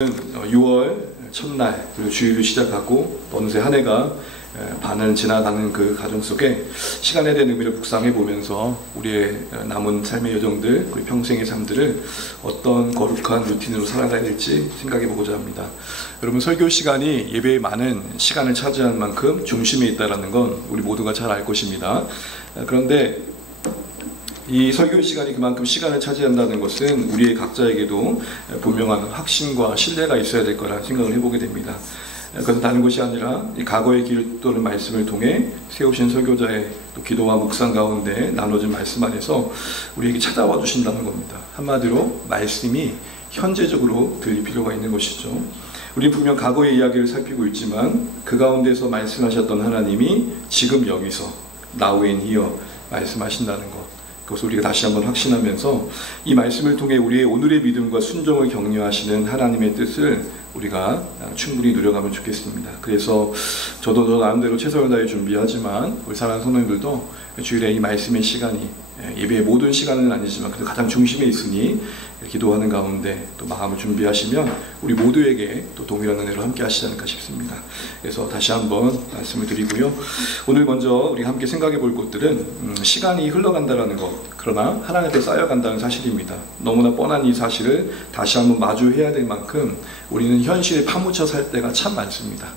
6월 첫날 그리고 주일을 시작하고 어느새 한 해가 반을 지나가는 그 과정 속에 시간에 대한 의미를 묵상해 보면서 우리의 남은 삶의 여정들, 우리 평생의 삶들을 어떤 거룩한 루틴으로 살아가야 될지 생각해 보고자 합니다. 여러분, 설교 시간이 예배에 많은 시간을 차지하는 만큼 중심에 있다는 건 우리 모두가 잘 알 것입니다. 그런데 이 설교 시간이 그만큼 시간을 차지한다는 것은 우리의 각자에게도 분명한 확신과 신뢰가 있어야 될 거라 생각을 해보게 됩니다. 그것은 다른 것이 아니라 이 과거의 길 또는 말씀을 통해 세우신 설교자의 또 기도와 묵상 가운데 나눠진 말씀 안에서 우리에게 찾아와 주신다는 겁니다. 한마디로 말씀이 현재적으로 들릴 필요가 있는 것이죠. 우리는 분명 과거의 이야기를 살피고 있지만 그 가운데서 말씀하셨던 하나님이 지금 여기서 Now and here 말씀하신다는 것, 그것을 우리가 다시 한번 확신하면서 이 말씀을 통해 우리의 오늘의 믿음과 순종을 격려하시는 하나님의 뜻을 우리가 충분히 누려가면 좋겠습니다. 그래서 저도 저 나름대로 최선을 다해 준비하지만 우리 사랑하는 성도님들도 주일에 이 말씀의 시간이 예배의 모든 시간은 아니지만 그래도 가장 중심에 있으니 기도하는 가운데 또 마음을 준비하시면 우리 모두에게 또 동일한 은혜로 함께 하시지 않을까 싶습니다. 그래서 다시 한번 말씀을 드리고요. 오늘 먼저 우리가 함께 생각해 볼 것들은 시간이 흘러간다는 것, 그러나 하나님 앞에 쌓여간다는 사실입니다. 너무나 뻔한 이 사실을 다시 한번 마주해야 될 만큼 우리는 현실에 파묻혀 살 때가 참 많습니다.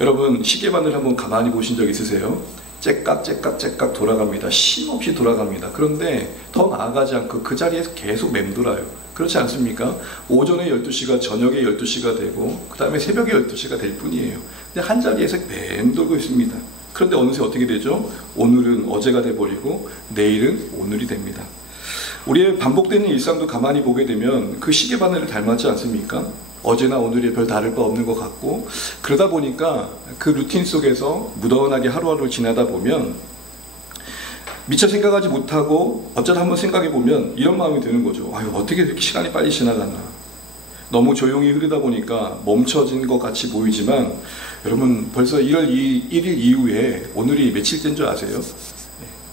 여러분, 시계바늘 한번 가만히 보신 적 있으세요? 째깍 돌아갑니다. 쉼없이 돌아갑니다. 그런데 더 나아가지 않고 그 자리에서 계속 맴돌아요. 그렇지 않습니까? 오전에 12시가 저녁에 12시가 되고 그 다음에 새벽에 12시가 될 뿐이에요. 근데 한 자리에서 맴돌고 있습니다. 그런데 어느새 어떻게 되죠? 오늘은 어제가 돼버리고 내일은 오늘이 됩니다. 우리의 반복되는 일상도 가만히 보게 되면 그 시계바늘을 닮았지 않습니까? 어제나 오늘이 별 다를 바 없는 것 같고, 그러다 보니까 그 루틴 속에서 무던하게 하루하루를 지나다 보면 미처 생각하지 못하고 어쩌다 한번 생각해 보면 이런 마음이 드는 거죠. 아유, 어떻게 이렇게 시간이 빨리 지나갔나. 너무 조용히 흐르다 보니까 멈춰진 것 같이 보이지만 여러분, 벌써 1월 1일 이후에 오늘이 며칠째인 줄 아세요?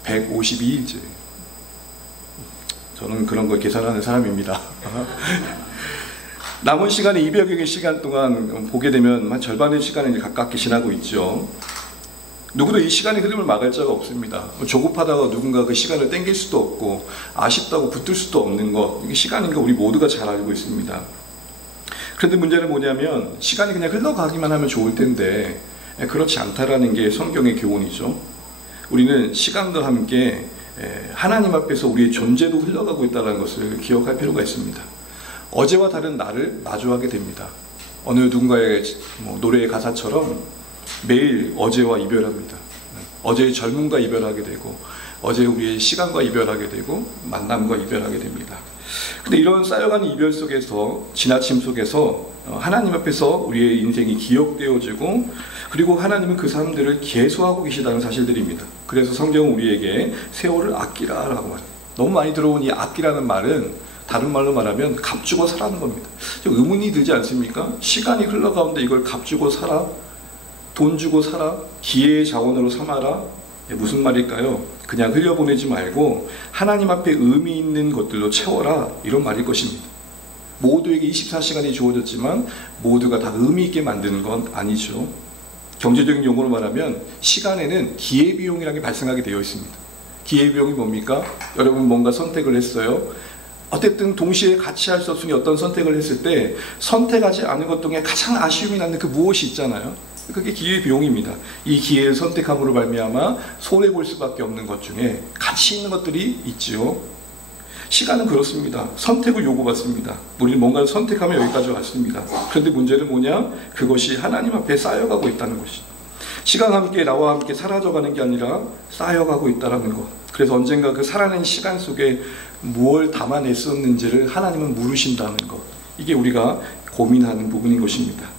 152일째. 저는 그런 걸 계산하는 사람입니다. 남은 시간이 200여 개 시간 동안 보게 되면 한 절반의 시간이 가깝게 지나고 있죠. 누구도 이 시간의 흐름을 막을 자가 없습니다. 조급하다가 누군가 그 시간을 땡길 수도 없고 아쉽다고 붙들 수도 없는 것, 이게 시간인 거 우리 모두가 잘 알고 있습니다. 그런데 문제는 뭐냐면 시간이 그냥 흘러가기만 하면 좋을 텐데 그렇지 않다라는 게 성경의 교훈이죠. 우리는 시간과 함께 하나님 앞에서 우리의 존재도 흘러가고 있다는 것을 기억할 필요가 있습니다. 어제와 다른 나를 마주하게 됩니다. 어느 누군가의 노래의 가사처럼 매일 어제와 이별합니다. 어제의 젊음과 이별하게 되고 어제 우리의 시간과 이별하게 되고 만남과 이별하게 됩니다. 근데 이런 쌓여가는 이별 속에서, 지나침 속에서 하나님 앞에서 우리의 인생이 기억되어지고, 그리고 하나님은 그 사람들을 계수하고 계시다는 사실들입니다. 그래서 성경은 우리에게 세월을 아끼라라고 말합니다. 너무 많이 들어온 이 아끼라는 말은 다른 말로 말하면 값주고 사라는 겁니다. 좀 의문이 들지 않습니까? 시간이 흘러가는데 이걸 값주고 살아? 돈 주고 살아? 기회의 자원으로 삼아라? 무슨 말일까요? 그냥 흘려보내지 말고 하나님 앞에 의미 있는 것들로 채워라, 이런 말일 것입니다. 모두에게 24시간이 주어졌지만 모두가 다 의미 있게 만드는 건 아니죠. 경제적인 용어로 말하면 시간에는 기회비용이라는 게 발생하게 되어 있습니다. 기회비용이 뭡니까? 여러분 뭔가 선택을 했어요. 어쨌든 동시에 같이 할 수 없으니 어떤 선택을 했을 때 선택하지 않은 것 중에 가장 아쉬움이 나는 그 무엇이 있잖아요. 그게 기회비용입니다. 이 기회를 선택함으로 말미암아 손해볼 수밖에 없는 것 중에 가치 있는 것들이 있지요. 시간은 그렇습니다. 선택을 요구받습니다. 우리는 뭔가를 선택하면 여기까지 왔습니다. 그런데 문제는 뭐냐? 그것이 하나님 앞에 쌓여가고 있다는 것이죠. 시간과 함께 나와 함께 사라져가는 게 아니라 쌓여가고 있다는 것. 그래서 언젠가 그 살아낸 시간 속에 무엇을 담아냈었는지를 하나님은 물으신다는 것. 이게 우리가 고민하는 부분인 것입니다.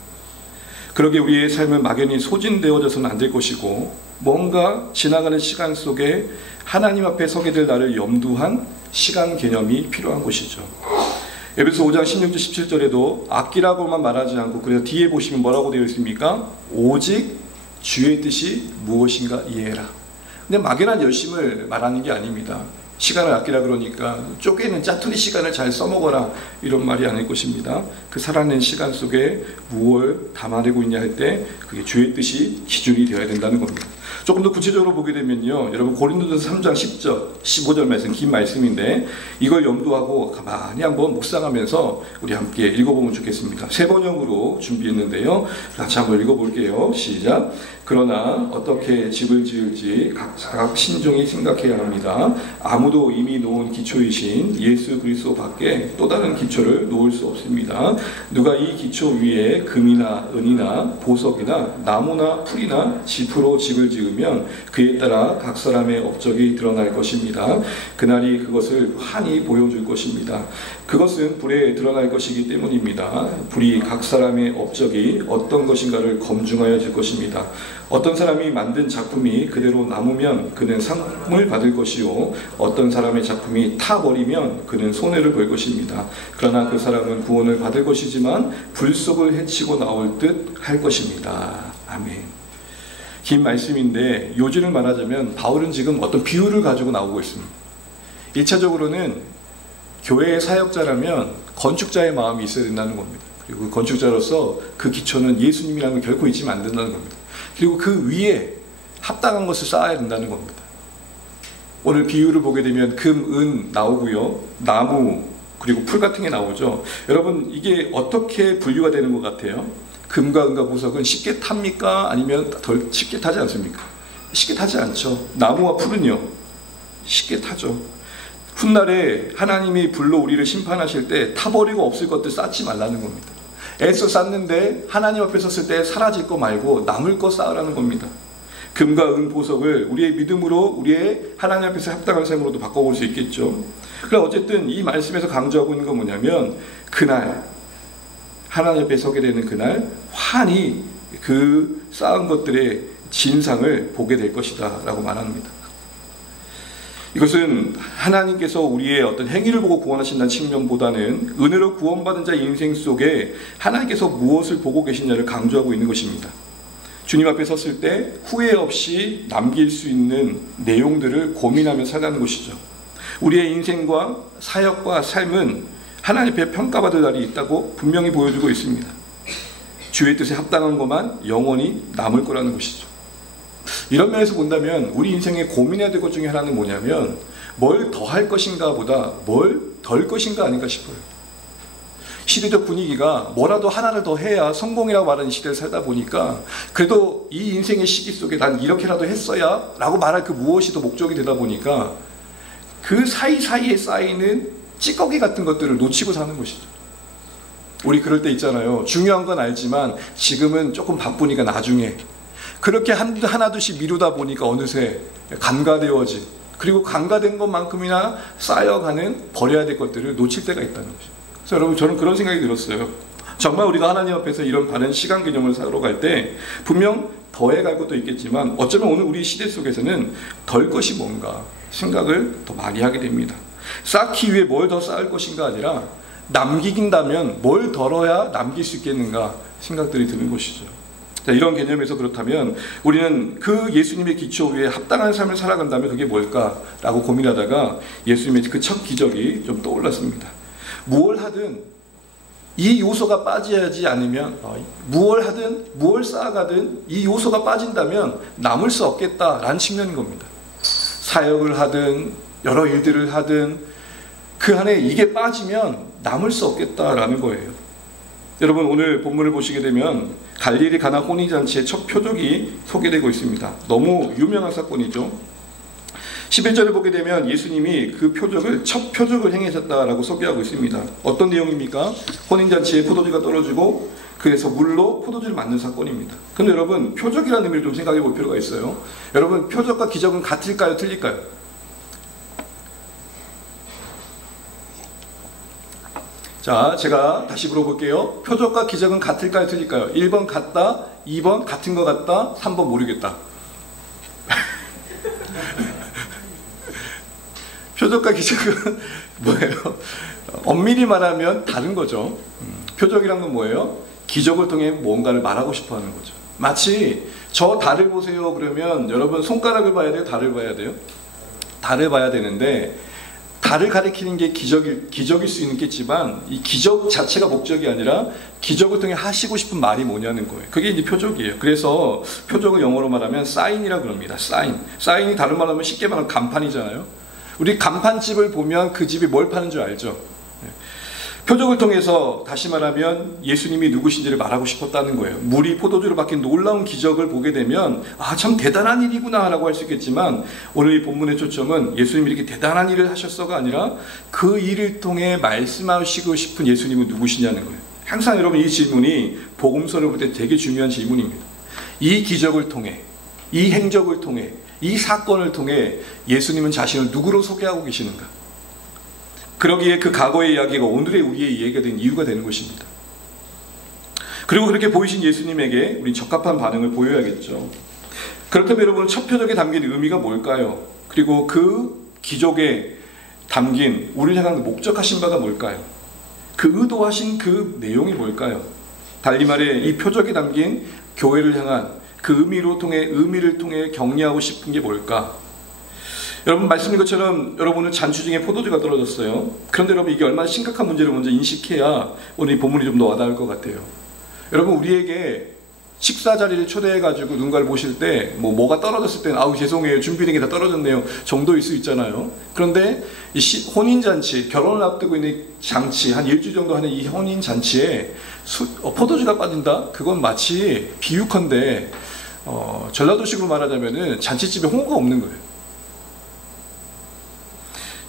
그러게 우리의 삶은 막연히 소진되어져서는 안 될 것이고, 뭔가 지나가는 시간 속에 하나님 앞에 서게 될 나를 염두한 시간 개념이 필요한 것이죠. 에베소 5장 16절 17절에도 아끼라고만 말하지 않고, 그래서 뒤에 보시면 뭐라고 되어 있습니까? 오직 주의 뜻이 무엇인가 이해해라. 근데 막연한 열심을 말하는 게 아닙니다. 시간을 아끼라 그러니까 쪼개는 짜투리 시간을 잘 써먹어라 이런 말이 아닐 것입니다. 그 살아낸 시간 속에 무엇을 담아내고 있냐 할 때 그게 주의 뜻이 기준이 되어야 된다는 겁니다. 조금 더 구체적으로 보게 되면요, 여러분 고린도전서 3장 10절 15절 말씀, 긴 말씀인데 이걸 염두하고 가만히 한번 묵상하면서 우리 함께 읽어보면 좋겠습니다. 세 번역으로 준비했는데요, 같이 한번 읽어볼게요. 시작. 그러나 어떻게 집을 지을지 각 신중히 생각해야 합니다. 아무도 이미 놓은 기초이신 예수 그리스도 밖에 또 다른 기초를 놓을 수 없습니다. 누가 이 기초 위에 금이나 은이나 보석이나 나무나 풀이나 짚으로 집을 지으면 그에 따라 각 사람의 업적이 드러날 것입니다. 그날이 그것을 환히 보여줄 것입니다. 그것은 불에 드러날 것이기 때문입니다. 불이 각 사람의 업적이 어떤 것인가를 검증하여 줄 것입니다. 어떤 사람이 만든 작품이 그대로 남으면 그는 상을 받을 것이요, 어떤 사람의 작품이 타버리면 그는 손해를 볼 것입니다. 그러나 그 사람은 구원을 받을 것이지만 불속을 헤치고 나올 듯 할 것입니다. 아멘. 긴 말씀인데 요지를 말하자면 바울은 지금 어떤 비유를 가지고 나오고 있습니다. 1차적으로는 교회의 사역자라면 건축자의 마음이 있어야 된다는 겁니다. 그리고 건축자로서 그 기초는 예수님이라는 걸 결코 잊으면 안 된다는 겁니다. 그리고 그 위에 합당한 것을 쌓아야 된다는 겁니다. 오늘 비유를 보게 되면 금, 은 나오고요, 나무 그리고 풀 같은 게 나오죠. 여러분 이게 어떻게 분류가 되는 것 같아요? 금과 은과 보석은 쉽게 탑니까? 아니면 덜 쉽게 타지 않습니까? 쉽게 타지 않죠. 나무와 풀은요 쉽게 타죠. 훗날에 하나님이 불로 우리를 심판하실 때 타버리고 없을 것들 쌓지 말라는 겁니다. 애써 쌓는데 하나님 앞에 섰을 때 사라질 거 말고 남을 거 쌓으라는 겁니다. 금과 은, 보석을 우리의 믿음으로 우리의 하나님 앞에서 합당한 삶으로도 바꿔볼 수 있겠죠. 그러나 어쨌든 이 말씀에서 강조하고 있는 건 뭐냐면 그날 하나님 앞에 서게 되는 그날 환히 그 쌓은 것들의 진상을 보게 될 것이다 라고 말합니다. 이것은 하나님께서 우리의 어떤 행위를 보고 구원하신다는 측면보다는 은혜로 구원받은 자의 인생 속에 하나님께서 무엇을 보고 계시냐를 강조하고 있는 것입니다. 주님 앞에 섰을 때 후회 없이 남길 수 있는 내용들을 고민하며 살아가는 것이죠. 우리의 인생과 사역과 삶은 하나님 앞에 평가받을 날이 있다고 분명히 보여주고 있습니다. 주의 뜻에 합당한 것만 영원히 남을 거라는 것이죠. 이런 면에서 본다면 우리 인생에 고민해야 될 것 중에 하나는 뭐냐면 뭘 더 할 것인가 보다 뭘 덜 것인가 아닌가 싶어요. 시대적 분위기가 뭐라도 하나를 더 해야 성공이라고 말하는 시대를 살다 보니까 그래도 이 인생의 시기 속에 난 이렇게라도 했어야 라고 말할 그 무엇이 더 목적이 되다 보니까 그 사이사이에 쌓이는 찌꺼기 같은 것들을 놓치고 사는 것이죠. 우리 그럴 때 있잖아요. 중요한 건 알지만 지금은 조금 바쁘니까 나중에, 그렇게 하나둘씩 미루다 보니까 어느새 간과되어진, 그리고 간과된 것만큼이나 쌓여가는 버려야 될 것들을 놓칠 때가 있다는 것이죠. 그래서 여러분 저는 그런 생각이 들었어요. 정말 우리가 하나님 앞에서 이런 바른 시간 개념을 살아갈 때 분명 더해갈 것도 있겠지만 어쩌면 오늘 우리 시대 속에서는 덜 것이 뭔가 생각을 더 많이 하게 됩니다. 쌓기 위해 뭘 더 쌓을 것인가 아니라 남기긴다면 뭘 덜어야 남길 수 있겠는가 생각들이 드는 것이죠. 자, 이런 개념에서 그렇다면 우리는 그 예수님의 기초 위에 합당한 삶을 살아간다면 그게 뭘까라고 고민하다가 예수님의 그 첫 기적이 좀 떠올랐습니다. 무엇 하든 이 요소가 빠지지 않으면 무엇 하든 무엇 쌓아가든 이 요소가 빠진다면 남을 수 없겠다라는 측면인 겁니다. 사역을 하든 여러 일들을 하든 그 안에 이게 빠지면 남을 수 없겠다라는 거예요. 여러분 오늘 본문을 보시게 되면 갈릴리 가나 혼인잔치의 첫 표적이 소개되고 있습니다. 너무 유명한 사건이죠. 11절을 보게 되면 예수님이 그 표적을 첫 표적을 행하셨다라고 소개하고 있습니다. 어떤 내용입니까? 혼인잔치에 포도주가 떨어지고 그래서 물로 포도주를 만든 사건입니다. 그런데 여러분 표적이라는 의미를 좀 생각해 볼 필요가 있어요. 여러분 표적과 기적은 같을까요? 틀릴까요? 자, 제가 다시 물어볼게요. 표적과 기적은 같을까요? 틀릴까요? 1번 같다, 2번 같은 것 같다, 3번 모르겠다. 표적과 기적은 뭐예요? 엄밀히 말하면 다른 거죠. 표적이란 건 뭐예요? 기적을 통해 뭔가를 말하고 싶어 하는 거죠. 마치 저 달을 보세요 그러면 여러분 손가락을 봐야 돼요? 달을 봐야 돼요? 달을 봐야 되는데 달을 가리키는 게 기적일 수 있겠지만 이 기적 자체가 목적이 아니라 기적을 통해 하시고 싶은 말이 뭐냐는 거예요. 그게 이제 표적이에요. 그래서 표적을 영어로 말하면 사인이라고 그럽니다. 사인이 다른 말로 하면 쉽게 말하면 간판이잖아요. 우리 간판집을 보면 그 집이 뭘 파는 줄 알죠. 표적을 통해서 다시 말하면 예수님이 누구신지를 말하고 싶었다는 거예요. 물이 포도주로 바뀐 놀라운 기적을 보게 되면 참 대단한 일이구나 라고 할 수 있겠지만, 오늘 이 본문의 초점은 예수님이 이렇게 대단한 일을 하셨어가 아니라 그 일을 통해 말씀하시고 싶은 예수님은 누구시냐는 거예요. 항상 여러분 이 질문이 복음서를 볼 때 되게 중요한 질문입니다. 이 기적을 통해, 이 행적을 통해, 이 사건을 통해 예수님은 자신을 누구로 소개하고 계시는가? 그러기에 그 과거의 이야기가 오늘의 우리의 이야기가 된 이유가 되는 것입니다. 그리고 그렇게 보이신 예수님에게 우리 적합한 반응을 보여야겠죠. 그렇다면 여러분, 첫 표적에 담긴 의미가 뭘까요? 그리고 그 기적에 담긴 우리를 향한 목적하신 바가 뭘까요? 그 의도하신 그 내용이 뭘까요? 달리 말해 이 표적에 담긴 교회를 향한 그 의미를 통해 격려하고 싶은 게 뭘까? 여러분, 말씀인 것처럼 여러분은 잔치 중에 포도주가 떨어졌어요. 그런데 여러분, 이게 얼마나 심각한 문제를 먼저 인식해야 오늘 이 본문이 좀 더 와닿을 것 같아요. 여러분, 우리에게 식사 자리를 초대해가지고 누군가를 모실 때 뭐가 떨어졌을 때는 아우 죄송해요, 준비된 게 다 떨어졌네요 정도일 수 있잖아요. 그런데 이 혼인잔치, 결혼을 앞두고 있는 장치, 한 일주 정도 하는 이 혼인잔치에 포도주가 빠진다? 그건 마치 비유컨대 전라도식으로 말하자면은 잔치집에 홍어가 없는 거예요.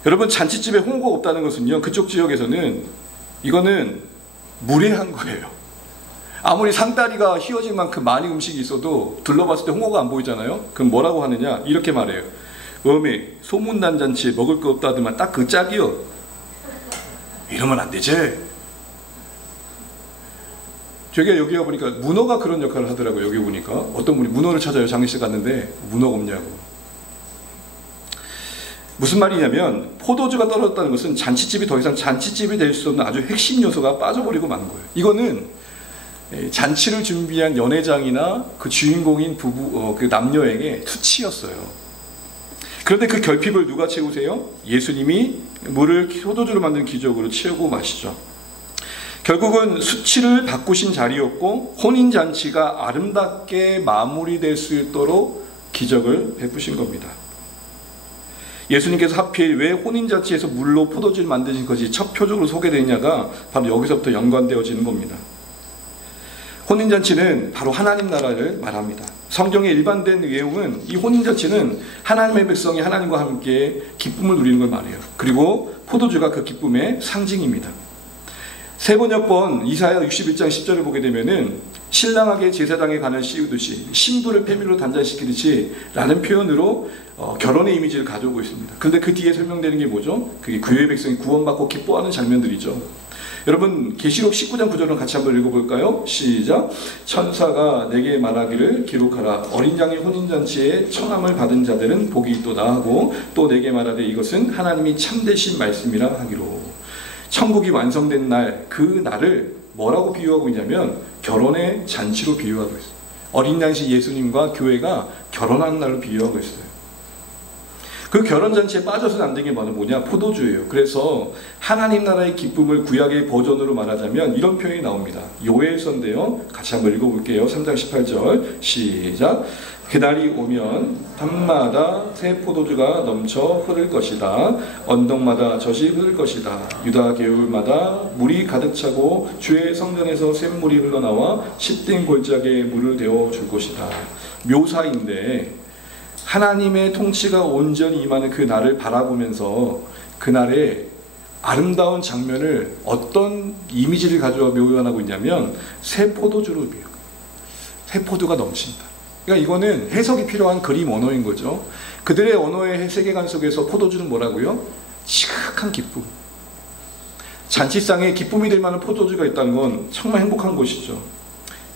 여러분, 잔치집에 홍어가 없다는 것은요, 그쪽 지역에서는 이거는 무례한 거예요. 아무리 상다리가 휘어질 만큼 많이 음식이 있어도 둘러봤을 때 홍어가 안 보이잖아요. 그럼 뭐라고 하느냐? 이렇게 말해요. 어메, 소문난 잔치에 먹을 거 없다 하더만 딱 그 짝이요. 이러면 안 되지. 제가 여기 와보니까 문어가 그런 역할을 하더라고요. 여기 보니까 어떤 분이 문어를 찾아요. 장례식 갔는데 문어가 없냐고. 무슨 말이냐면, 포도주가 떨어졌다는 것은 잔치집이 더 이상 잔치집이 될 수 없는 아주 핵심 요소가 빠져버리고 만 거예요. 이거는 잔치를 준비한 연회장이나 그 주인공인 그 남녀에게 투치였어요. 그런데 그 결핍을 누가 채우세요? 예수님이 물을 포도주로 만든 기적으로 채우고 마시죠. 결국은 수치를 바꾸신 자리였고, 혼인잔치가 아름답게 마무리될 수 있도록 기적을 베푸신 겁니다. 예수님께서 하필 왜 혼인잔치에서 물로 포도주를 만드신 것이 첫 표적으로 소개되느냐가 바로 여기서부터 연관되어지는 겁니다. 혼인잔치는 바로 하나님 나라를 말합니다. 성경의 일반된 내용은 이 혼인잔치는 하나님의 백성이 하나님과 함께 기쁨을 누리는 걸 말해요. 그리고 포도주가 그 기쁨의 상징입니다. 세번역번 이사야 61장 10절을 보게 되면은 신랑에게 제사장에 간을 씌우듯이 신부를 패밀로 단장시키듯이 라는 표현으로 결혼의 이미지를 가져오고 있습니다. 그런데 그 뒤에 설명되는 게 뭐죠? 그게 구유의 백성이 구원받고 기뻐하는 장면들이죠. 여러분, 계시록 19장 9절을 같이 한번 읽어볼까요? 시작. 천사가 내게 말하기를 기록하라. 어린 양의 혼인잔치에 청함을 받은 자들은 복이 있도다 하고, 또 내게 말하되 이것은 하나님이 참되신 말씀이라 하기로. 천국이 완성된 날, 그 날을 뭐라고 비유하고 있냐면 결혼의 잔치로 비유하고 있어요. 어린 양식 예수님과 교회가 결혼하는 날로 비유하고 있어요. 그 결혼잔치에 빠져서는 안 되는 게 뭐냐? 포도주예요. 그래서 하나님 나라의 기쁨을 구약의 버전으로 말하자면 이런 표현이 나옵니다. 요엘서인데요. 같이 한번 읽어볼게요. 3장 18절 시작. 그날이 오면 담마다 새 포도주가 넘쳐 흐를 것이다. 언덕마다 젖이 흐를 것이다. 유다 계율마다 물이 가득 차고 주의 성전에서 샘물이 흘러나와 십된 골짜기에 물을 데워 줄 것이다. 묘사인데 하나님의 통치가 온전히 임하는 그 날을 바라보면서 그날의 아름다운 장면을 어떤 이미지를 가져와 묘연하고 있냐면 새 포도주로 묘. 새 포도가 넘친다. 그러니까 이거는 해석이 필요한 그림 언어인 거죠. 그들의 언어의 세계관 속에서 포도주는 뭐라고요? 지극한 기쁨. 잔치상에 기쁨이 될 만한 포도주가 있다는 건 정말 행복한 것이죠.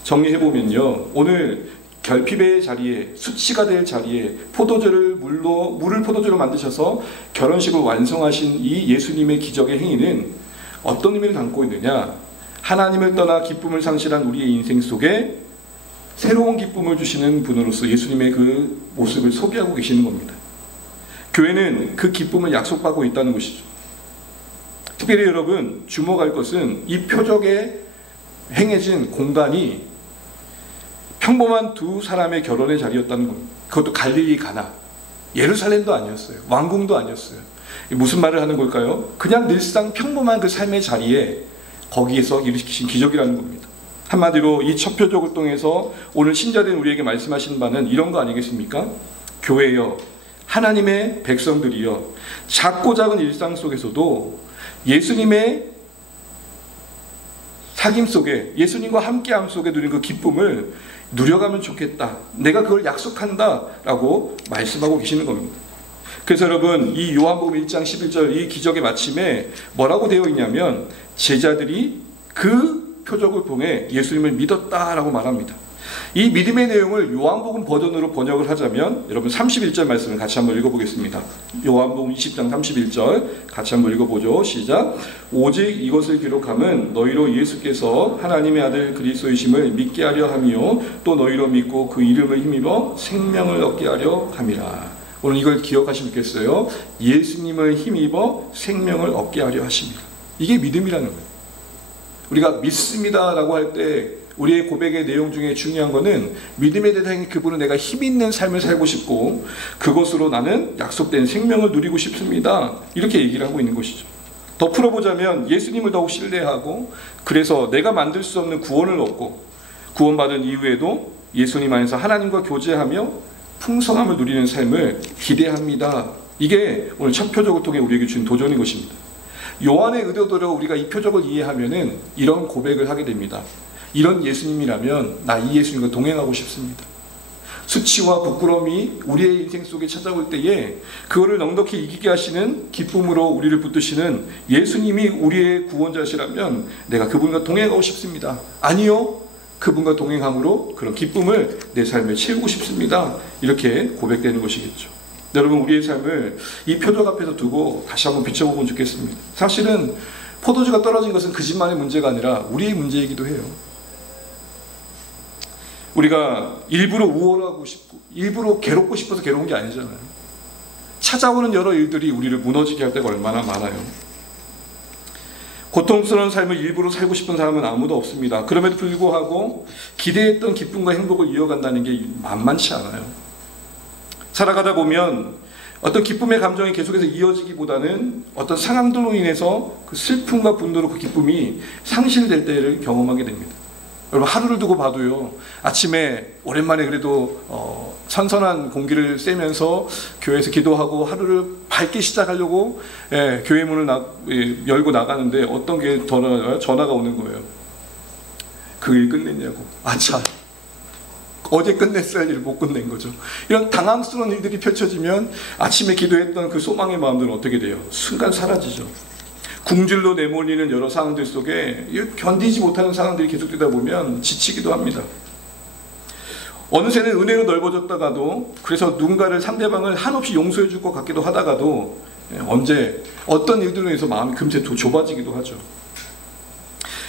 정리해보면요, 오늘 결핍의 자리에, 수치가 될 자리에 물을 포도주로 만드셔서 결혼식을 완성하신 이 예수님의 기적의 행위는 어떤 의미를 담고 있느냐? 하나님을 떠나 기쁨을 상실한 우리의 인생 속에 새로운 기쁨을 주시는 분으로서 예수님의 그 모습을 소개하고 계시는 겁니다. 교회는 그 기쁨을 약속받고 있다는 것이죠. 특별히 여러분 주목할 것은 이 표적에 행해진 공간이 평범한 두 사람의 결혼의 자리였다는 겁니다. 그것도 갈릴리 가나, 예루살렘도 아니었어요. 왕궁도 아니었어요. 무슨 말을 하는 걸까요? 그냥 늘상 평범한 그 삶의 자리에 거기에서 일으키신 기적이라는 겁니다. 한마디로 이 첫 표적을 통해서 오늘 신자된 우리에게 말씀하신 바는 이런 거 아니겠습니까? 교회여, 하나님의 백성들이여, 작고 작은 일상 속에서도 예수님의 사귐 속에, 예수님과 함께함 속에 누린 그 기쁨을 누려가면 좋겠다. 내가 그걸 약속한다 라고 말씀하고 계시는 겁니다. 그래서 여러분 이 요한복음 1장 11절 이 기적의 마침에 뭐라고 되어 있냐면 제자들이 그 표적을 통해 예수님을 믿었다라고 말합니다. 이 믿음의 내용을 요한복음 버전으로 번역을 하자면 여러분 31절 말씀을 같이 한번 읽어보겠습니다. 요한복음 20장 31절 같이 한번 읽어보죠. 시작. 오직 이것을 기록함은 너희로 예수께서 하나님의 아들 그리스도이심을 믿게 하려 함이요 또 너희로 믿고 그 이름을 힘입어 생명을 얻게 하려 함이라. 오늘 이걸 기억하시면 좋겠어요. 예수님을 힘입어 생명을 얻게 하려 하십니다. 이게 믿음이라는 거예요. 우리가 믿습니다라고 할 때 우리의 고백의 내용 중에 중요한 거는 믿음에 대한 그분은 내가 힘 있는 삶을 살고 싶고 그것으로 나는 약속된 생명을 누리고 싶습니다. 이렇게 얘기를 하고 있는 것이죠. 더 풀어보자면 예수님을 더욱 신뢰하고 그래서 내가 만들 수 없는 구원을 얻고 구원받은 이후에도 예수님 안에서 하나님과 교제하며 풍성함을 누리는 삶을 기대합니다. 이게 오늘 첫 표적을 통해 우리에게 준 도전인 것입니다. 요한의 의도대로 우리가 이 표적을 이해하면은 이런 고백을 하게 됩니다. 이런 예수님이라면 나 이 예수님과 동행하고 싶습니다. 수치와 부끄러움이 우리의 인생 속에 찾아올 때에 그거를 넉넉히 이기게 하시는 기쁨으로 우리를 붙드시는 예수님이 우리의 구원자시라면 내가 그분과 동행하고 싶습니다. 아니요, 그분과 동행함으로 그런 기쁨을 내 삶에 채우고 싶습니다. 이렇게 고백되는 것이겠죠. 여러분 우리의 삶을 이 표적 앞에서 두고 다시 한번 비춰보면 좋겠습니다. 사실은 포도주가 떨어진 것은 그 집만의 문제가 아니라 우리의 문제이기도 해요. 우리가 일부러 우월하고 싶고 일부러 괴롭고 싶어서 괴로운 게 아니잖아요. 찾아오는 여러 일들이 우리를 무너지게 할 때가 얼마나 많아요. 고통스러운 삶을 일부러 살고 싶은 사람은 아무도 없습니다. 그럼에도 불구하고 기대했던 기쁨과 행복을 이어간다는 게 만만치 않아요. 살아가다 보면 어떤 기쁨의 감정이 계속해서 이어지기보다는 어떤 상황들로 인해서 그 슬픔과 분노로 그 기쁨이 상실될 때를 경험하게 됩니다. 여러분 하루를 두고 봐도요. 아침에 오랜만에 그래도 선선한 공기를 쐬면서 교회에서 기도하고 하루를 밝게 시작하려고 교회 문을 열고 나가는데 어떤 게 전화가 오는 거예요. 그 일 끝냈냐고. 아차. 어제 끝냈어야 할 일을 못 끝낸 거죠. 이런 당황스러운 일들이 펼쳐지면 아침에 기도했던 그 소망의 마음들은 어떻게 돼요? 순간 사라지죠. 궁질로 내몰리는 여러 상황들 속에 견디지 못하는 상황들이 계속되다 보면 지치기도 합니다. 어느새는 은혜로 넓어졌다가도 그래서 누군가를 상대방을 한없이 용서해 줄 것 같기도 하다가도 언제 어떤 일들로 인해서 마음이 금세 좁아지기도 하죠.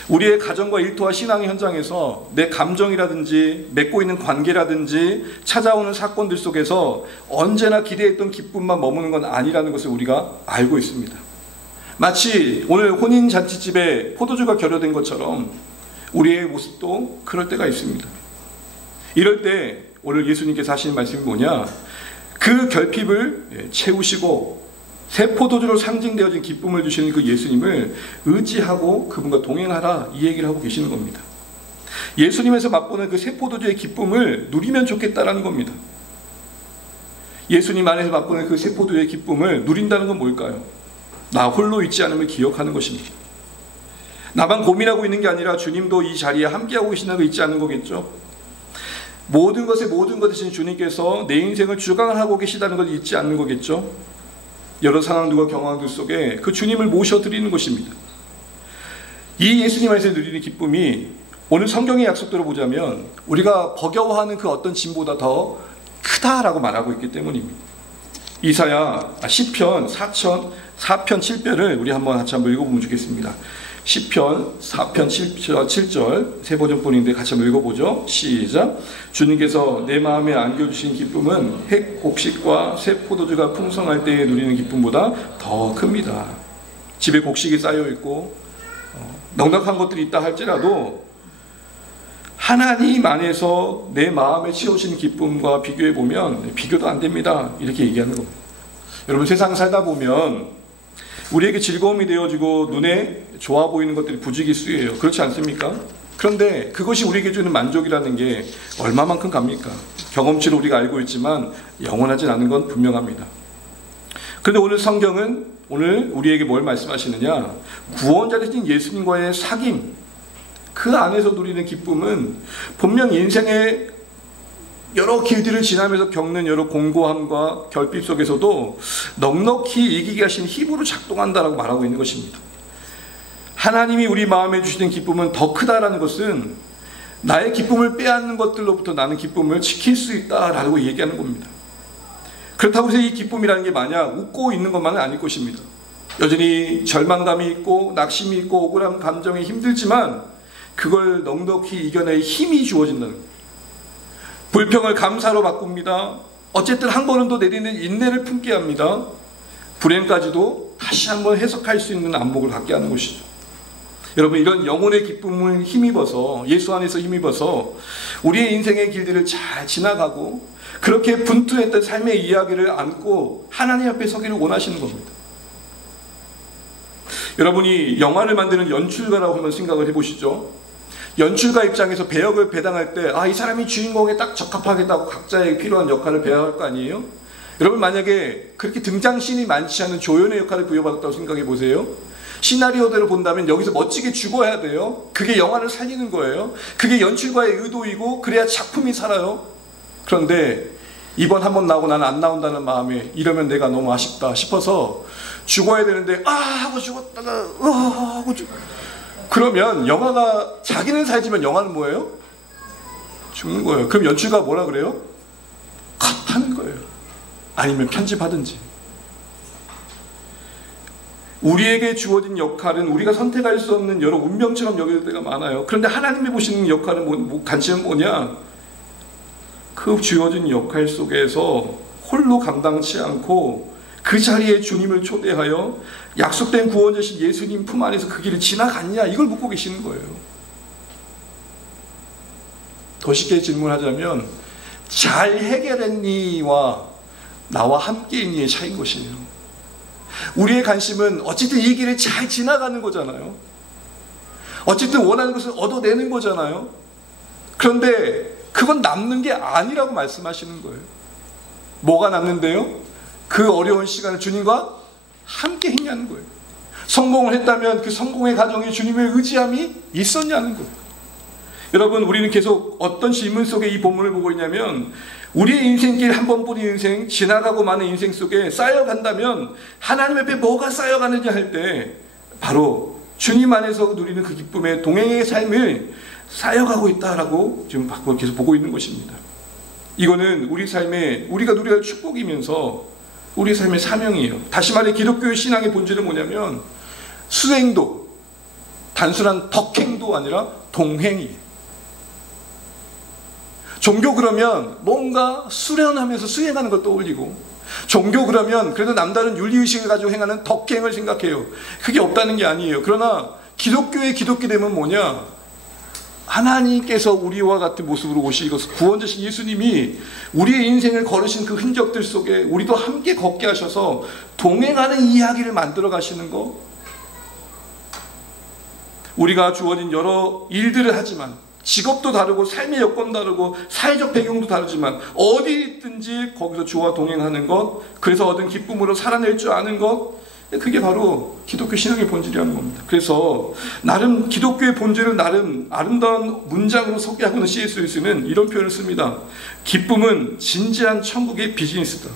우리의 가정과 일터와 신앙의 현장에서 내 감정이라든지 맺고 있는 관계라든지 찾아오는 사건들 속에서 언제나 기대했던 기쁨만 머무는 건 아니라는 것을 우리가 알고 있습니다. 마치 오늘 혼인잔치집에 포도주가 결여된 것처럼 우리의 모습도 그럴 때가 있습니다. 이럴 때 오늘 예수님께서 하시는 말씀이 뭐냐? 그 결핍을 채우시고 새 포도주로 상징되어진 기쁨을 주시는 그 예수님을 의지하고 그분과 동행하라 이 얘기를 하고 계시는 겁니다. 예수님에서 맛보는 그 새 포도주의 기쁨을 누리면 좋겠다라는 겁니다. 예수님 안에서 맛보는 그 새 포도주의 기쁨을 누린다는 건 뭘까요? 나 홀로 있지 않음을 기억하는 것입니다. 나만 고민하고 있는 게 아니라 주님도 이 자리에 함께하고 계시다는 거 잊지 않는 거겠죠. 모든 것의 모든 것 되신 주님께서 내 인생을 주관하고 계시다는 걸 잊지 않는 거겠죠. 여러 상황들과 경황들 속에 그 주님을 모셔드리는 것입니다. 이 예수님 안에서 누리는 기쁨이 오늘 성경의 약속대로 보자면 우리가 버겨워하는 그 어떤 짐보다 더 크다라고 말하고 있기 때문입니다. 이사야 시편 4편 7편을 우리 같이 한번 읽어보면 좋겠습니다. 시편 4편 7절 세 버전뿐인데 같이 한번 읽어보죠. 시작. 주님께서 내 마음에 안겨주신 기쁨은 핵 곡식과 새 포도주가 풍성할 때에 누리는 기쁨보다 더 큽니다. 집에 곡식이 쌓여있고 넉넉한 것들이 있다 할지라도 하나님 안에서 내 마음에 채워진 기쁨과 비교해보면 비교도 안 됩니다. 이렇게 얘기하는 겁니다. 여러분, 세상 살다 보면 우리에게 즐거움이 되어지고 눈에 좋아 보이는 것들이 부지기수예요. 그렇지 않습니까? 그런데 그것이 우리에게 주는 만족이라는 게 얼마만큼 갑니까? 경험치로 우리가 알고 있지만 영원하진 않은 건 분명합니다. 그런데 오늘 성경은 오늘 우리에게 뭘 말씀하시느냐? 구원자 되신 예수님과의 사귐, 그 안에서 누리는 기쁨은 분명 인생의 여러 길들을 지나면서 겪는 여러 공고함과 결핍 속에서도 넉넉히 이기게 하신 힘으로 작동한다라고 말하고 있는 것입니다. 하나님이 우리 마음에 주시는 기쁨은 더 크다라는 것은 나의 기쁨을 빼앗는 것들로부터 나는 기쁨을 지킬 수 있다라고 얘기하는 겁니다. 그렇다고 해서 이 기쁨이라는 게 마냥 웃고 있는 것만은 아닐 것입니다. 여전히 절망감이 있고 낙심이 있고 억울한 감정이 힘들지만 그걸 넉넉히 이겨낼 힘이 주어진다는 거예요. 불평을 감사로 바꿉니다. 어쨌든 한 걸음도 내리는 인내를 품게 합니다. 불행까지도 다시 한번 해석할 수 있는 안목을 갖게 하는 것이죠. 여러분, 이런 영혼의 기쁨을 힘입어서, 예수 안에서 힘입어서 우리의 인생의 길들을 잘 지나가고 그렇게 분투했던 삶의 이야기를 안고 하나님 앞에 서기를 원하시는 겁니다. 여러분이 영화를 만드는 연출가라고 한번 생각을 해보시죠. 연출가 입장에서 배역을 배당할 때 이 사람이 주인공에 딱 적합하겠다고 각자의 필요한 역할을 배양할 거 아니에요? 여러분, 만약에 그렇게 등장씬이 많지 않은 조연의 역할을 부여받았다고 생각해 보세요. 시나리오대로 본다면 여기서 멋지게 죽어야 돼요. 그게 영화를 살리는 거예요. 그게 연출가의 의도이고 그래야 작품이 살아요. 그런데 이번 한 번 나오고 나는 안 나온다는 마음에 이러면 내가 너무 아쉽다 싶어서 죽어야 되는데 하고 죽었다가 하고 그러면 영화가 자기는 살지만 영화는 뭐예요? 죽는 거예요. 그럼 연출가가 뭐라 그래요? 컷하는 거예요. 아니면 편집하든지. 우리에게 주어진 역할은 우리가 선택할 수 없는 여러 운명처럼 여길 때가 많아요. 그런데 하나님이 보시는 역할은 관심은 뭐냐? 그 주어진 역할 속에서 홀로 감당치 않고 그 자리에 주님을 초대하여 약속된 구원자신 예수님 품 안에서 그 길을 지나갔냐, 이걸 묻고 계시는 거예요. 더 쉽게 질문하자면 잘 해결했니와 나와 함께했니의 차이인 것이에요. 우리의 관심은 어쨌든 이 길을 잘 지나가는 거잖아요. 어쨌든 원하는 것을 얻어내는 거잖아요. 그런데 그건 남는 게 아니라고 말씀하시는 거예요. 뭐가 남는데요? 그 어려운 시간을 주님과 함께 했냐는 거예요. 성공을 했다면 그 성공의 과정에 주님의 의지함이 있었냐는 거예요. 여러분, 우리는 계속 어떤 질문 속에 이 본문을 보고 있냐면 우리의 인생길 한 번뿐인 인생, 지나가고 마는 인생 속에 쌓여간다면 하나님 앞에 뭐가 쌓여가느냐 할 때 바로 주님 안에서 누리는 그 기쁨의 동행의 삶을 쌓여가고 있다라고 지금 계속 보고 있는 것입니다. 이거는 우리 삶에 우리가 누려야 할 축복이면서 우리 삶의 사명이에요. 다시 말해 기독교의 신앙의 본질은 뭐냐면 수행도, 단순한 덕행도 아니라 동행이에요. 종교 그러면 뭔가 수련하면서 수행하는 걸 떠올리고, 종교 그러면 그래도 남다른 윤리의식을 가지고 행하는 덕행을 생각해요. 그게 없다는 게 아니에요. 그러나 기독교의 기독교됨은 뭐냐? 하나님께서 우리와 같은 모습으로 오시고 구원자신 예수님이 우리의 인생을 걸으신 그 흔적들 속에 우리도 함께 걷게 하셔서 동행하는 이야기를 만들어 가시는 거. 우리가 주어진 여러 일들을 하지만 직업도 다르고 삶의 여건도 다르고 사회적 배경도 다르지만 어디 있든지 거기서 주와 동행하는 것, 그래서 얻은 기쁨으로 살아낼 줄 아는 것, 그게 바로 기독교 신앙의 본질이라는 겁니다. 그래서 나름 기독교의 본질을 나름 아름다운 문장으로 소개하고는 C.S. 루이스는 이런 표현을 씁니다. 기쁨은 진지한 천국의 비즈니스다.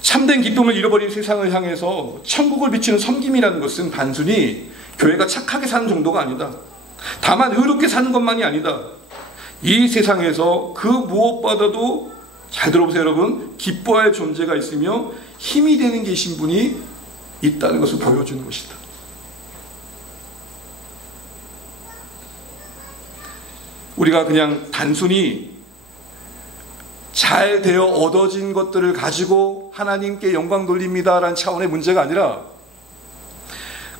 참된 기쁨을 잃어버린 세상을 향해서 천국을 비추는 섬김이라는 것은 단순히 교회가 착하게 사는 정도가 아니다. 다만 의롭게 사는 것만이 아니다. 이 세상에서 그 무엇보다도, 잘 들어보세요 여러분, 기뻐할 존재가 있으며 힘이 되는 계신 분이 있다는 것을 보여주는 것이다. 우리가 그냥 단순히 잘 되어 얻어진 것들을 가지고 하나님께 영광 돌립니다라는 차원의 문제가 아니라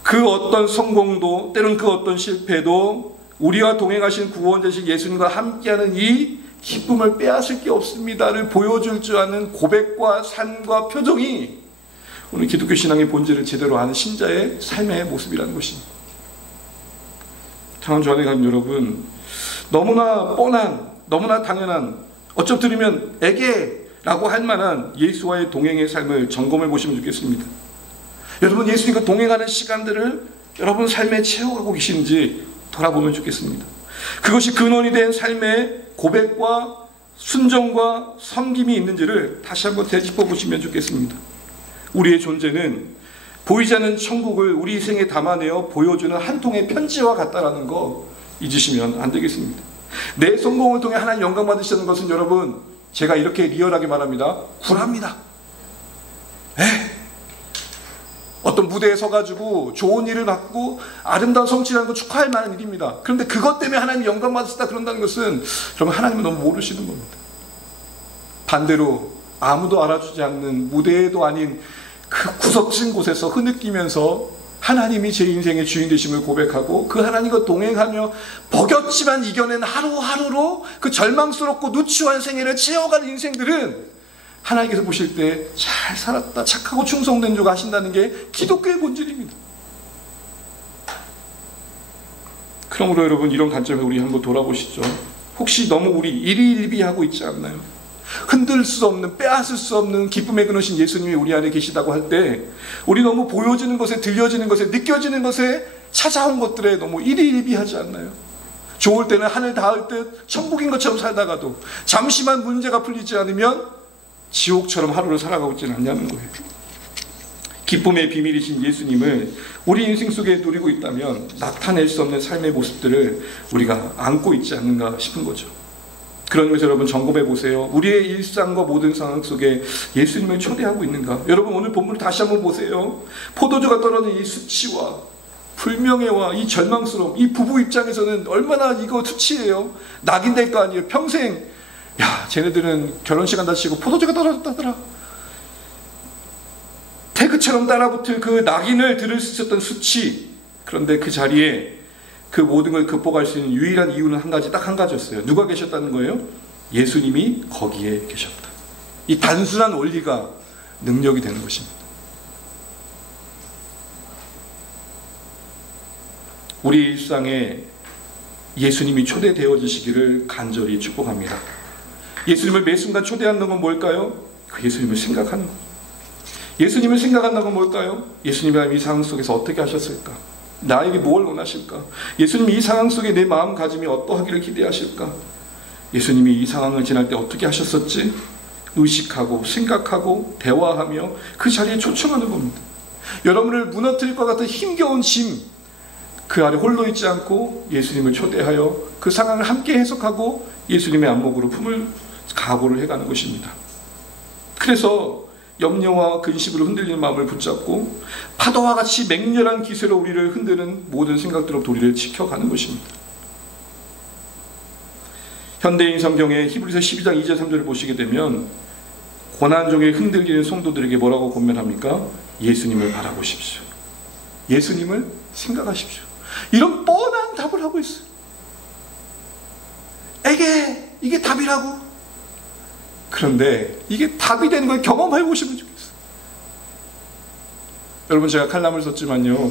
그 어떤 성공도 때로는 그 어떤 실패도 우리와 동행하신 구원자신 예수님과 함께하는 이 기쁨을 빼앗을 게 없습니다를 보여줄 줄 아는 고백과 삶과 표정이 오늘 기독교 신앙의 본질을 제대로 아는 신자의 삶의 모습이라는 것입니다. 사랑하는 주안에 가는 여러분, 너무나 뻔한, 너무나 당연한, 어쩌 들으면 에게라고 할 만한 예수와의 동행의 삶을 점검해 보시면 좋겠습니다. 여러분, 예수님과 동행하는 시간들을 여러분 삶에 채워가고 계신지 돌아보면 좋겠습니다. 그것이 근원이 된 삶의 고백과 순종과 섬김이 있는지를 다시 한번 되짚어 보시면 좋겠습니다. 우리의 존재는 보이지 않는 천국을 우리 생에 담아내어 보여주는 한 통의 편지와 같다라는 거 잊으시면 안 되겠습니다. 내 성공을 통해 하나님 영광 받으시는 것은 여러분, 제가 이렇게 리얼하게 말합니다. 굴합니다. 어떤 무대에 서가지고 좋은 일을 받고 아름다운 성취라는 건 축하할 만한 일입니다. 그런데 그것 때문에 하나님 영광 받으시다 그런다는 것은 여러분, 하나님은 너무 모르시는 겁니다. 반대로 아무도 알아주지 않는 무대에도 아닌 그 구석진 곳에서 흐느끼면서 하나님이 제 인생의 주인 되심을 고백하고 그 하나님과 동행하며 버겼지만 이겨낸 하루하루로 그 절망스럽고 누추한 생애를 채워가는 인생들은 하나님께서 보실 때 잘 살았다, 착하고 충성된 자가 하신다는 게 기독교의 본질입니다. 그러므로 여러분, 이런 관점에 우리 한번 돌아보시죠. 혹시 너무 우리 일희일비하고 있지 않나요? 흔들 수 없는, 빼앗을 수 없는 기쁨의 근원이신 예수님이 우리 안에 계시다고 할 때 우리 너무 보여지는 것에, 들려지는 것에, 느껴지는 것에, 찾아온 것들에 너무 일희일비하지 않나요? 좋을 때는 하늘 닿을 듯 천국인 것처럼 살다가도 잠시만 문제가 풀리지 않으면 지옥처럼 하루를 살아가고 있지는 않냐는 거예요. 기쁨의 비밀이신 예수님을 우리 인생 속에 누리고 있다면 나타낼 수 없는 삶의 모습들을 우리가 안고 있지 않는가 싶은 거죠. 그런 것을 여러분 점검해 보세요. 우리의 일상과 모든 상황 속에 예수님을 초대하고 있는가? 여러분, 오늘 본문을 다시 한번 보세요. 포도주가 떨어진 이 수치와 불명예와 이 절망스러움, 이 부부 입장에서는 얼마나 이거 수치예요. 낙인 될 거 아니에요. 평생 야, 쟤네들은 결혼식 한다 치고 포도주가 떨어졌다더라. 태그처럼 따라붙을 그 낙인을 들을 수 있었던 수치. 그런데 그 자리에 그 모든 걸 극복할 수 있는 유일한 이유는 한 가지, 딱 한 가지였어요. 누가 계셨다는 거예요? 예수님이 거기에 계셨다. 이 단순한 원리가 능력이 되는 것입니다. 우리 일상에 예수님이 초대되어지시기를 간절히 축복합니다. 예수님을 매 순간 초대하는 건 뭘까요? 그 예수님을 생각하는 것. 예수님을 생각한다는 건 뭘까요? 예수님이 이 상황 속에서 어떻게 하셨을까? 나에게 뭘 원하실까? 예수님이 이 상황 속에 내 마음가짐이 어떠하기를 기대하실까? 예수님이 이 상황을 지날 때 어떻게 하셨었지? 의식하고 생각하고 대화하며 그 자리에 초청하는 겁니다. 여러분을 무너뜨릴 것 같은 힘겨운 짐, 그 아래 홀로 있지 않고 예수님을 초대하여 그 상황을 함께 해석하고 예수님의 안목으로 품을 각오를 해가는 것입니다. 그래서 염려와 근심으로 흔들리는 마음을 붙잡고 파도와 같이 맹렬한 기세로 우리를 흔드는 모든 생각들로부터 우리를 지켜가는 것입니다. 현대인 성경의 히브리서 12장 2절 3절을 보시게 되면 고난 중에 흔들리는 성도들에게 뭐라고 권면합니까? 예수님을 바라보십시오. 예수님을 생각하십시오. 이런 뻔한 답을 하고 있어요. 이게 답이라고? 그런데 이게 답이 되는 걸 경험해 보시면 좋겠어요. 여러분, 제가 칼럼을 썼지만요,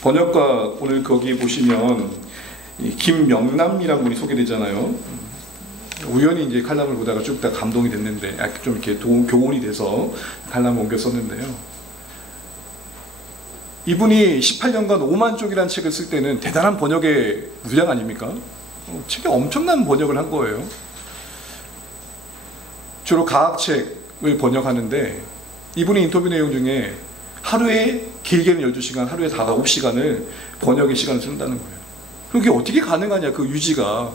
번역가 오늘 거기에 보시면 김명남이라는 분이 소개되잖아요. 우연히 이제 칼럼을 보다가 쭉 다 감동이 됐는데, 좀 이렇게 교훈이 돼서 칼럼을 옮겨 썼는데요. 이분이 18년간 5만 쪽이라는 책을 쓸 때는 대단한 번역의 분량 아닙니까? 책에 엄청난 번역을 한 거예요. 주로 과학책을 번역하는데 이분의 인터뷰 내용 중에 하루에 길게는 12시간, 하루에 9시간을 번역의 시간을 쓴다는 거예요. 그게 어떻게 가능하냐, 그 유지가.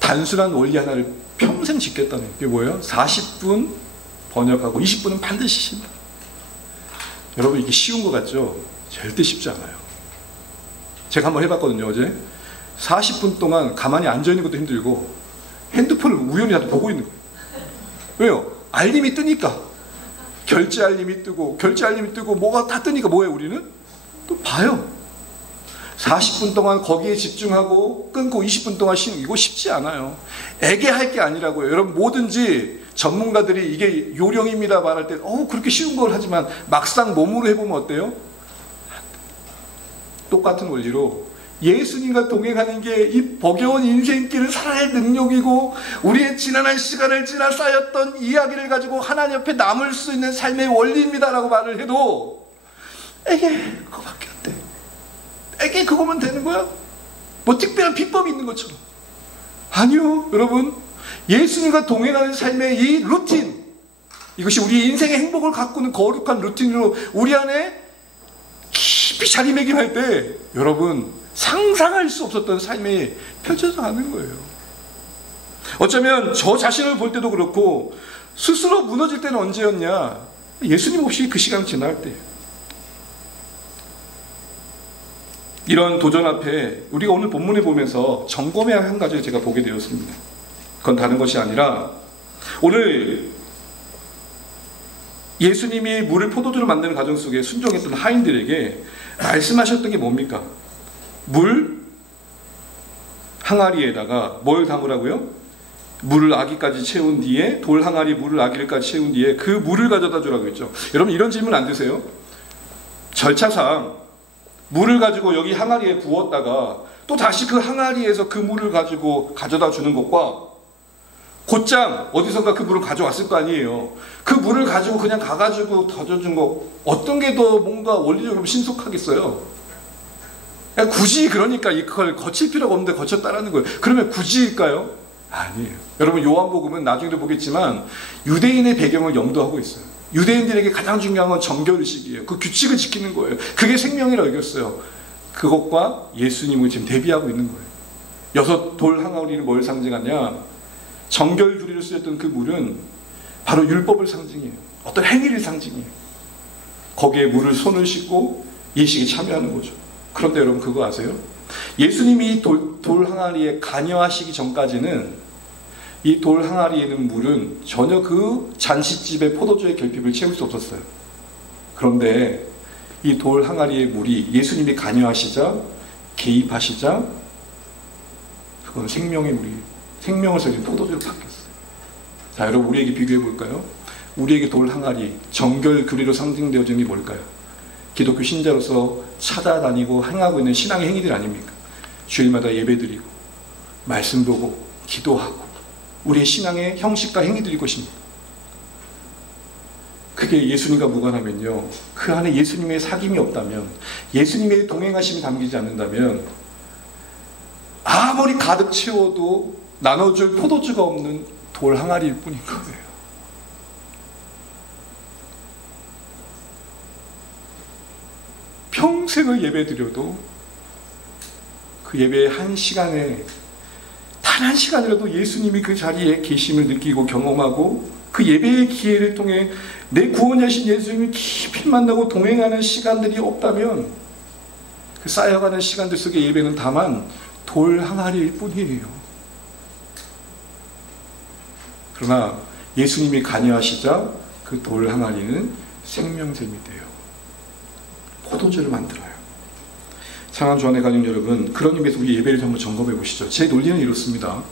단순한 원리 하나를 평생 지켰다는 게 뭐예요? 40분 번역하고 20분은 반드시 쉰다. 여러분, 이게 쉬운 것 같죠? 절대 쉽지 않아요. 제가 한번 해봤거든요, 어제. 40분 동안 가만히 앉아있는 것도 힘들고 핸드폰을 우연히라도 보고 있는 거예요. 왜요? 알림이 뜨니까. 결제 알림이 뜨고 뭐가 다 뜨니까 뭐예요? 우리는 또 봐요. 40분 동안 거기에 집중하고 끊고 20분 동안 쉬는, 이거 쉽지 않아요. 애게할 게 아니라고요. 여러분, 뭐든지 전문가들이 이게 요령입니다 말할 때 그렇게 쉬운 걸 하지만 막상 몸으로 해보면 어때요? 똑같은 원리로 예수님과 동행하는 게 이 버거운 인생길을 살아낼 능력이고, 우리의 지난한 시간을 지나 쌓였던 이야기를 가지고 하나님 옆에 남을 수 있는 삶의 원리입니다라고 말을 해도 에게 그거밖에 안 돼. 에게 그거면 되는 거야? 뭐 특별한 비법이 있는 것처럼. 아니요, 여러분. 예수님과 동행하는 삶의 이 루틴, 이것이 우리 인생의 행복을 가꾸는 거룩한 루틴으로 우리 안에 깊이 자리매김할 때 여러분 상상할 수 없었던 삶이 펼쳐져 가는 거예요. 어쩌면 저 자신을 볼 때도 그렇고 스스로 무너질 때는 언제였냐? 예수님 없이 그 시간을 지날 때. 이런 도전 앞에 우리가 오늘 본문을 보면서 점검해야 할 한 가지를 제가 보게 되었습니다. 그건 다른 것이 아니라 오늘 예수님이 물을 포도주로 만드는 과정 속에 순종했던 하인들에게 말씀하셨던 게 뭡니까? 물 항아리에다가 뭘 담으라고요? 물을 아기까지 채운 뒤에, 돌 항아리 물을 아기까지 채운 뒤에 그 물을 가져다 주라고 했죠. 여러분, 이런 질문 안 드세요? 절차상 물을 가지고 여기 항아리에 부었다가 또 다시 그 항아리에서 그 물을 가지고 가져다 주는 것과 곧장 어디선가 그 물을 가져왔을 거 아니에요. 그 물을 가지고 그냥 가가지고 던져준 거, 어떤 게 더 뭔가 원리적으로 신속하겠어요? 굳이 그러니까 이걸 거칠 필요가 없는데 거쳤다라는 거예요. 그러면 굳이일까요? 아니에요. 여러분, 요한복음은 나중에도 보겠지만 유대인의 배경을 염두하고 있어요. 유대인들에게 가장 중요한 건 정결의식이에요. 그 규칙을 지키는 거예요. 그게 생명이라고 여겼어요. 그것과 예수님을 지금 대비하고 있는 거예요. 6 돌 항아리는 뭘 상징하냐? 정결주리로 쓰였던 그 물은 바로 율법을 상징해요. 어떤 행위를 상징해요. 거기에 물을 손을 씻고 예식에 참여하는 거죠. 그런데 여러분, 그거 아세요? 예수님이 돌 항아리에 관여하시기 전까지는 이 돌 항아리에 있는 물은 전혀 그 잔치집의 포도주의 결핍을 채울 수 없었어요. 그런데 이 돌 항아리의 물이 예수님이 관여하시자, 개입하시자, 그건 생명의 물이, 생명을 살린 포도주로 바뀌었어요. 자, 여러분, 우리에게 비교해 볼까요? 우리에게 돌 항아리, 정결 교리로 상징되어지는 게 뭘까요? 기독교 신자로서 찾아다니고 행하고 있는 신앙의 행위들 아닙니까? 주일마다 예배드리고 말씀 보고 기도하고 우리의 신앙의 형식과 행위들일 것입니다. 그게 예수님과 무관하면요, 그 안에 예수님의 사귐이 없다면, 예수님의 동행하심이 담기지 않는다면 아무리 가득 채워도 나눠줄 포도주가 없는 돌 항아리일 뿐인 거예요. 평생을 예배드려도 그 예배의 한 시간에, 단 한 시간이라도 예수님이 그 자리에 계심을 느끼고 경험하고 그 예배의 기회를 통해 내 구원자신 예수님을 깊이 만나고 동행하는 시간들이 없다면 그 쌓여가는 시간들 속의 예배는 다만 돌 항아리일 뿐이에요. 그러나 예수님이 관여하시자 그 돌 항아리는 생명샘이 돼요. 포도주를 만들어요. 사랑하는 주안의 가족 여러분, 그런 의미에서 우리 예배를 한번 점검해 보시죠. 제 논리는 이렇습니다.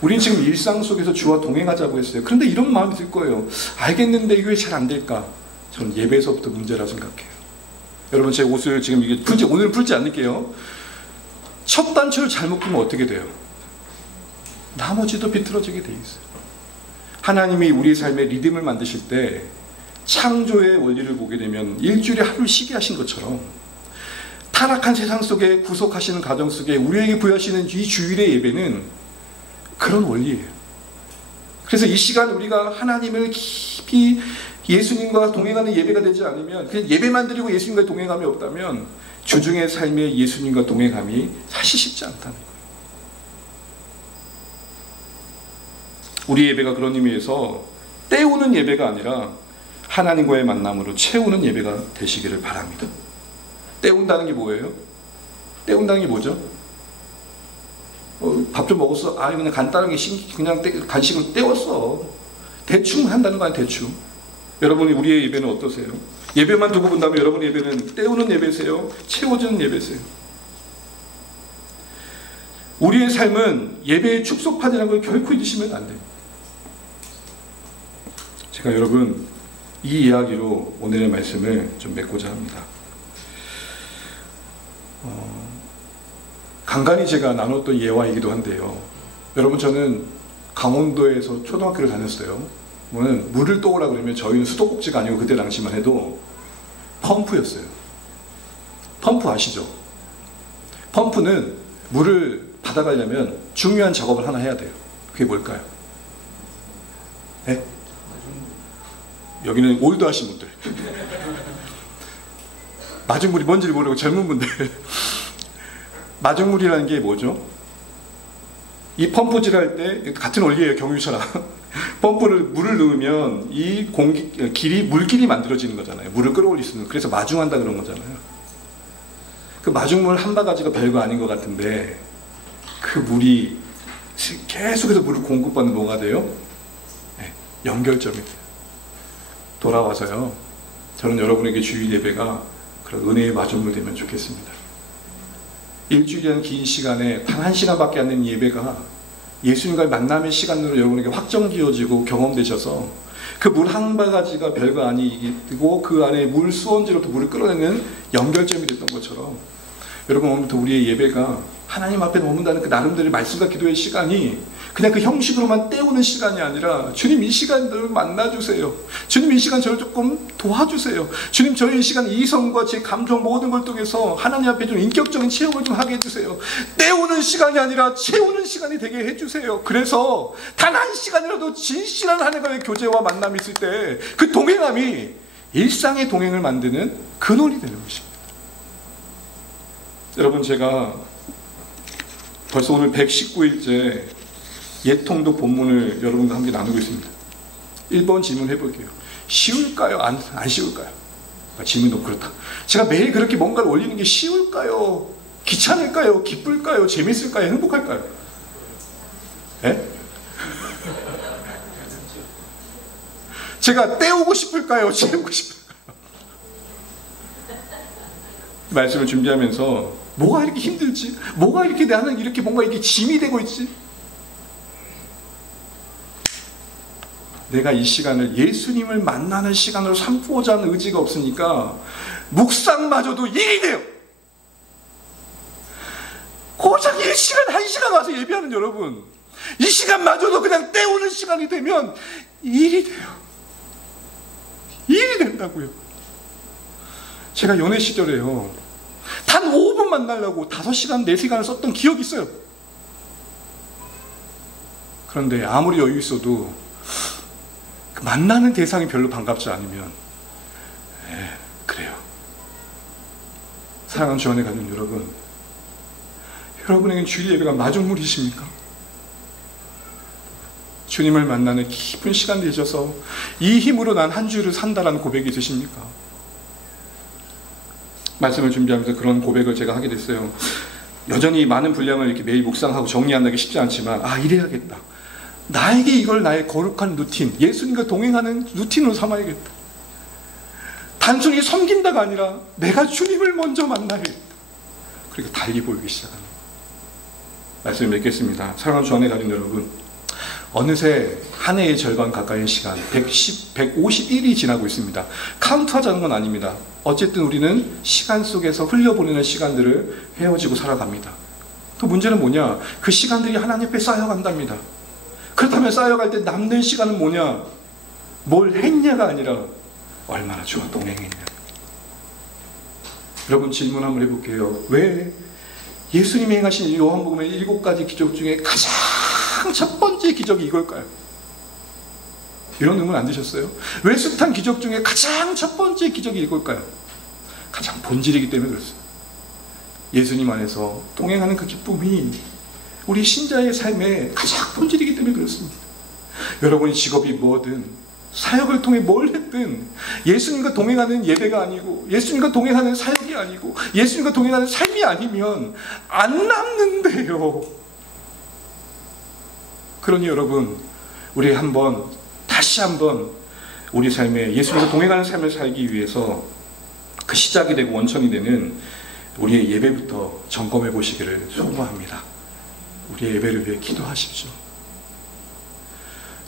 우리는 지금 일상 속에서 주와 동행하자고 했어요. 그런데 이런 마음이 들 거예요. 알겠는데 이게 왜 잘 안 될까? 저는 예배에서부터 문제라 생각해요. 여러분, 제 옷을 지금 이게 오늘은 풀지 않을게요. 첫 단추를 잘못 끼면 어떻게 돼요? 나머지도 비틀어지게 돼 있어요. 하나님이 우리의 삶의 리듬을 만드실 때 창조의 원리를 보게 되면 일주일에 하루를 쉬게 하신 것처럼 타락한 세상 속에 구속하시는 가정 속에 우리에게 부여하시는 이 주일의 예배는 그런 원리예요. 그래서 이 시간 우리가 하나님을 깊이 예수님과 동행하는 예배가 되지 않으면, 그냥 예배만 드리고 예수님과 동행함이 없다면 주중의 삶의 예수님과 동행함이 사실 쉽지 않다는 거예요. 우리 예배가 그런 의미에서 때우는 예배가 아니라 하나님과의 만남으로 채우는 예배가 되시기를 바랍니다. 때운다는 게 뭐예요? 때운다는 게 뭐죠? 밥 좀 먹었어? 아니 그냥 간단하게 그냥 간식을 때웠어. 대충 한다는 거 아니에요. 대충. 여러분이 우리의 예배는 어떠세요? 예배만 두고 본다면 여러분의 예배는 때우는 예배세요? 채워주는 예배세요? 우리의 삶은 예배의 축소판이라는 걸 결코 잊으시면 안 돼요. 제가 여러분 이 이야기로 오늘의 말씀을 좀 맺고자 합니다. 간간히 제가 나눴던 예화이기도 한데요. 여러분 저는 강원도에서 초등학교를 다녔어요. 물을 떠오라 그러면 저희는 수도꼭지가 아니고 그때 당시만 해도 펌프였어요. 펌프 아시죠? 펌프는 물을 받아가려면 중요한 작업을 하나 해야 돼요. 그게 뭘까요? 네? 여기는 올드하신 분들. 마중물이 뭔지를 모르고 젊은 분들. 마중물이라는 게 뭐죠? 이 펌프질 할 때 같은 원리예요. 경유처럼. 펌프를 물을 넣으면 이 물길이 만들어지는 거잖아요. 물을 끌어올릴 수 있는. 그래서 마중한다 그런 거잖아요. 그 마중물 한 바가지가 별거 아닌 것 같은데 그 물이 계속해서 물을 공급받는 뭐가 돼요? 네, 연결점이 돼요. 돌아와서요. 저는 여러분에게 주일 예배가 그런 은혜의 마중물 되면 좋겠습니다. 일주일이라는 긴 시간에 단 1시간밖에 안 되는 예배가 예수님과의 만남의 시간으로 여러분에게 확정 지어지고 경험되셔서 그 물 한 바가지가 별거 아니고 그 안에 물 수원지로부터 물을 끌어내는 연결점이 됐던 것처럼 여러분 오늘부터 우리의 예배가 하나님 앞에 머문다는 그 나름대로 말씀과 기도의 시간이 그냥 그 형식으로만 때우는 시간이 아니라 주님 이 시간 저를 만나주세요. 주님 이 시간 저를 조금 도와주세요. 주님 저의 이 시간 이성과 제 감정 모든 걸 통해서 하나님 앞에 좀 인격적인 체험을 좀 하게 해주세요. 때우는 시간이 아니라 채우는 시간이 되게 해주세요. 그래서 단 1시간이라도 진실한 하나님과의 교제와 만남이 있을 때 그 동행함이 일상의 동행을 만드는 근원이 되는 것입니다. 여러분 제가 벌써 오늘 119일째 예통도 본문을 여러분과 함께 나누고 있습니다. 1번 질문 해볼게요. 쉬울까요? 안 쉬울까요? 질문도 그렇다. 제가 매일 그렇게 뭔가를 올리는 게 쉬울까요? 귀찮을까요? 기쁠까요? 재밌을까요? 행복할까요? 예? 제가 때우고 싶을까요? 채우고 싶을까요? 말씀을 준비하면서 뭐가 이렇게 힘들지? 뭐가 이렇게 나는 이렇게 뭔가 이게 짐이 되고 있지? 내가 이 시간을 예수님을 만나는 시간으로 삼고자 하는 의지가 없으니까 묵상마저도 일이 돼요. 고작 1시간, 1시간 와서 예배하는 여러분, 이 시간마저도 그냥 때우는 시간이 되면 일이 돼요. 일이 된다고요. 제가 연애 시절에요. 단 5분 만나려고 5시간, 4시간을 썼던 기억이 있어요. 그런데 아무리 여유 있어도 그 만나는 대상이 별로 반갑지 않으면 그래요. 사랑하는 주안에 가는 여러분, 여러분에겐 주일 예배가 마중물이십니까? 주님을 만나는 깊은 시간 되셔서 이 힘으로 난 한 주를 산다라는 고백이 있으십니까? 말씀을 준비하면서 그런 고백을 제가 하게 됐어요. 여전히 많은 분량을 이렇게 매일 묵상하고 정리한다기 쉽지 않지만 이래야겠다. 나에게 이걸 나의 거룩한 루틴, 예수님과 동행하는 루틴으로 삼아야겠다. 단순히 섬긴다가 아니라 내가 주님을 먼저 만나야겠다. 그리고 달리 보이기 시작합니다. 말씀을 맺겠습니다. 사랑하는 주 안에 가린 여러분, 어느새 한 해의 절반 가까이의 시간, 151일이 지나고 있습니다. 카운트하자는 건 아닙니다. 어쨌든 우리는 시간 속에서 흘려보내는 시간들을 헤어지고 살아갑니다. 또 문제는 뭐냐? 그 시간들이 하나님 앞에 쌓여간답니다. 그렇다면 쌓여갈 때 남는 시간은 뭐냐? 뭘 했냐가 아니라 얼마나 주와 동행했냐. 여러분 질문 한번 해볼게요. 왜 예수님이 행하신 요한복음의 7가지 기적 중에 가장 첫 번째 기적이 이걸까요? 이런 의문 안 드셨어요? 왜 숱한 기적 중에 가장 첫 번째 기적이 이걸까요? 가장 본질이기 때문에 그렇습니다. 예수님 안에서 동행하는 그 기쁨이 우리 신자의 삶의 가장 본질이기 때문에 그렇습니다. 여러분이 직업이 뭐든 사역을 통해 뭘 했든 예수님과 동행하는 예배가 아니고 예수님과 동행하는 사역이 아니고 예수님과 동행하는 삶이 아니면 안 남는데요. 그러니 여러분, 우리 다시 한번 우리 삶에 예수님과 동행하는 삶을 살기 위해서 그 시작이 되고 원천이 되는 우리의 예배부터 점검해 보시기를 소망합니다. 우리의 예배를 위해 기도하십시오.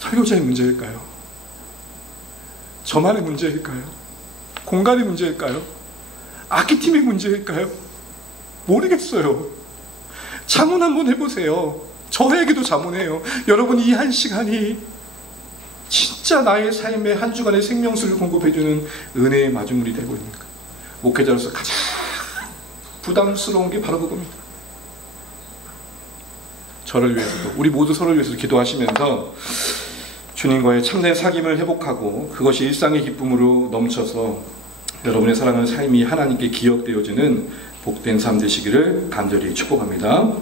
설교자의 문제일까요? 저만의 문제일까요? 공간의 문제일까요? 악기팀의 문제일까요? 모르겠어요. 자문 한번 해보세요. 저에게도 자문해요. 여러분, 이 한 시간이 진짜 나의 삶의 한 주간의 생명수를 공급해주는 은혜의 마중물이 되고 있는가? 목회자로서 가장 부담스러운 게 바로 그겁니다. 저를 위해서도, 우리 모두 서로를 위해서 기도하시면서 주님과의 참된 사귐을 회복하고 그것이 일상의 기쁨으로 넘쳐서 여러분의 사랑하는 삶이 하나님께 기억되어지는 복된 삶 되시기를 간절히 축복합니다.